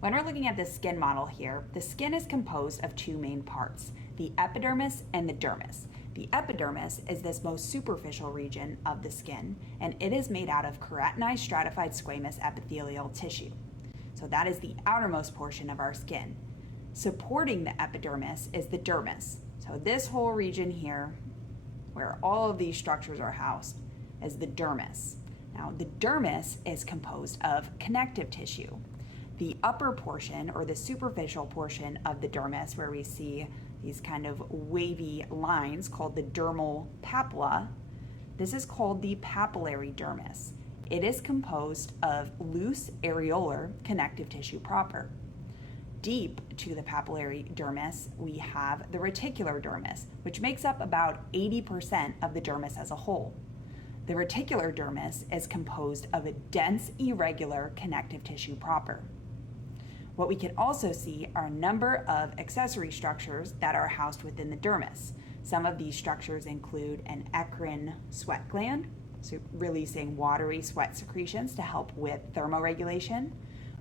When we're looking at the skin model here, the skin is composed of two main parts, the epidermis and the dermis. The epidermis is this most superficial region of the skin, and it is made out of keratinized stratified squamous epithelial tissue. So that is the outermost portion of our skin. Supporting the epidermis is the dermis. So this whole region here, where all of these structures are housed, is the dermis. Now, the dermis is composed of connective tissue. The upper portion, or the superficial portion of the dermis, where we see these kind of wavy lines called the dermal papilla, this is called the papillary dermis. It is composed of loose areolar connective tissue proper. Deep to the papillary dermis, we have the reticular dermis, which makes up about 80% of the dermis as a whole. The reticular dermis is composed of a dense, irregular connective tissue proper. What we can also see are a number of accessory structures that are housed within the dermis. Some of these structures include an eccrine sweat gland, so releasing watery sweat secretions to help with thermoregulation.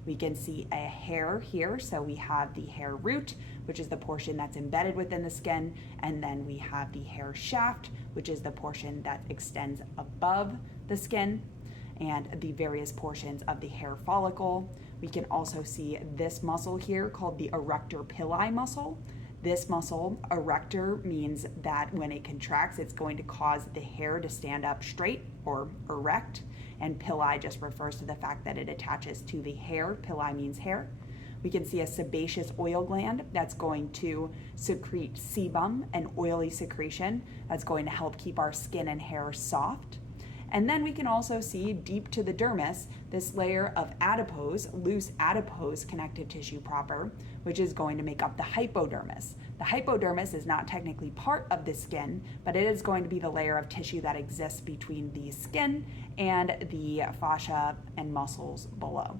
We can see a hair here, so we have the hair root, which is the portion that's embedded within the skin, and then we have the hair shaft, which is the portion that extends above the skin, and the various portions of the hair follicle. We can also see this muscle here called the erector pili muscle. This muscle, erector, means that when it contracts, it's going to cause the hair to stand up straight or erect, and pili just refers to the fact that it attaches to the hair. Pili means hair. We can see a sebaceous oil gland that's going to secrete sebum, an oily secretion that's going to help keep our skin and hair soft. And then we can also see deep to the dermis this layer of adipose, loose adipose connective tissue proper, which is going to make up the hypodermis. The hypodermis is not technically part of the skin, but it is going to be the layer of tissue that exists between the skin and the fascia and muscles below.